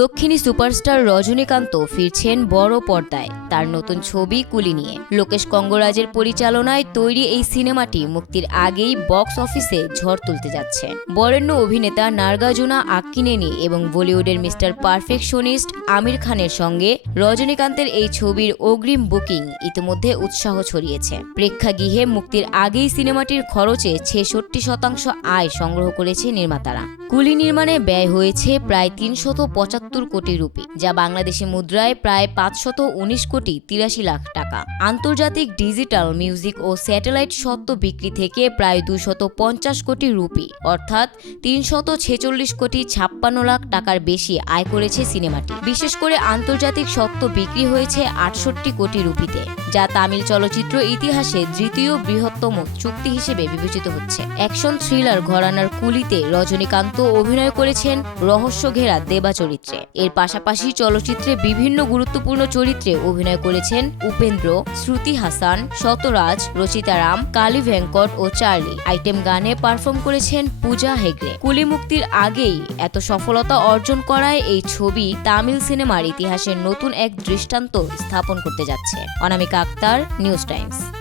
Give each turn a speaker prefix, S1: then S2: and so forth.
S1: দক্ষিণী সুপারস্টার রজনীকান্ত ফিরছেন বড় পর্দায়। তার নতুন ছবি কুলি নিয়ে। লোকেশ কঙ্গরাজের পরিচালনায় তৈরি এই সিনেমাটি মুক্তির আগেই বক্স অফিসে ঝড় তুলতে যাচ্ছে। বরেণ্য অভিনেতা নার্গাজুনা আক্কিনেনি এবং বলিউডের মিস্টার পারফেকশনিস্ট আমির খানের সঙ্গে রজনীকান্তের এই ছবির অগ্রিম বুকিং ইতিমধ্যে উৎসাহ ছড়িয়েছে। প্রেক্ষাগৃহে মুক্তির আগেই সিনেমাটির খরচে ছেষট্টি শতাংশ আয় সংগ্রহ করেছে নির্মাতারা। কুলি নির্মাণে ব্যয় হয়েছে প্রায় তিনশত পঁচাত্তর কোটি রুপি, যা বাংলাদেশি মুদ্রায় প্রায় পাঁচশত উনিশ কোটি তিরাশি লাখ টাকা। আন্তর্জাতিক ডিজিটাল মিউজিক ও স্যাটেলাইট সত্ত্ব বিক্রি থেকে প্রায় দুশত পঞ্চাশ কোটি রুপি, অর্থাৎ তিনশত ছেচল্লিশ কোটি ছাপ্পান্ন লাখ টাকার বেশি আয় করেছে সিনেমাটি। বিশেষ করে আন্তর্জাতিক সত্ত্ব বিক্রি হয়েছে আটষট্টি কোটি রুপিতে। যা তামিল চলচ্চিত্র ইতিহাসে দ্বিতীয় বৃহত্তম চুক্তি হিসেবে বিবেচিত হচ্ছে। অ্যাকশন থ্রিলার ঘরানার কুলিতে রজনীকান্ত অভিনয় করেছেন রহস্য ঘেরা দেবা চরিত্রে। এর পাশাপাশি চলচ্চিত্রে বিভিন্ন গুরুত্বপূর্ণ চরিত্রে অভিনয় করেছেন উপেন্দ্র, শ্রুতি হাসান শতরাজ রচিতারাম কালী ভেঙ্কট ও চার্লি। আইটেম গানে পারফর্ম করেছেন পূজা হেগড়ে। কুলি মুক্তির আগেই এত সফলতা অর্জন করায় এই ছবি তামিল সিনেমার ইতিহাসের নতুন এক দৃষ্টান্ত স্থাপন করতে যাচ্ছে। Anamika Akhtar news times.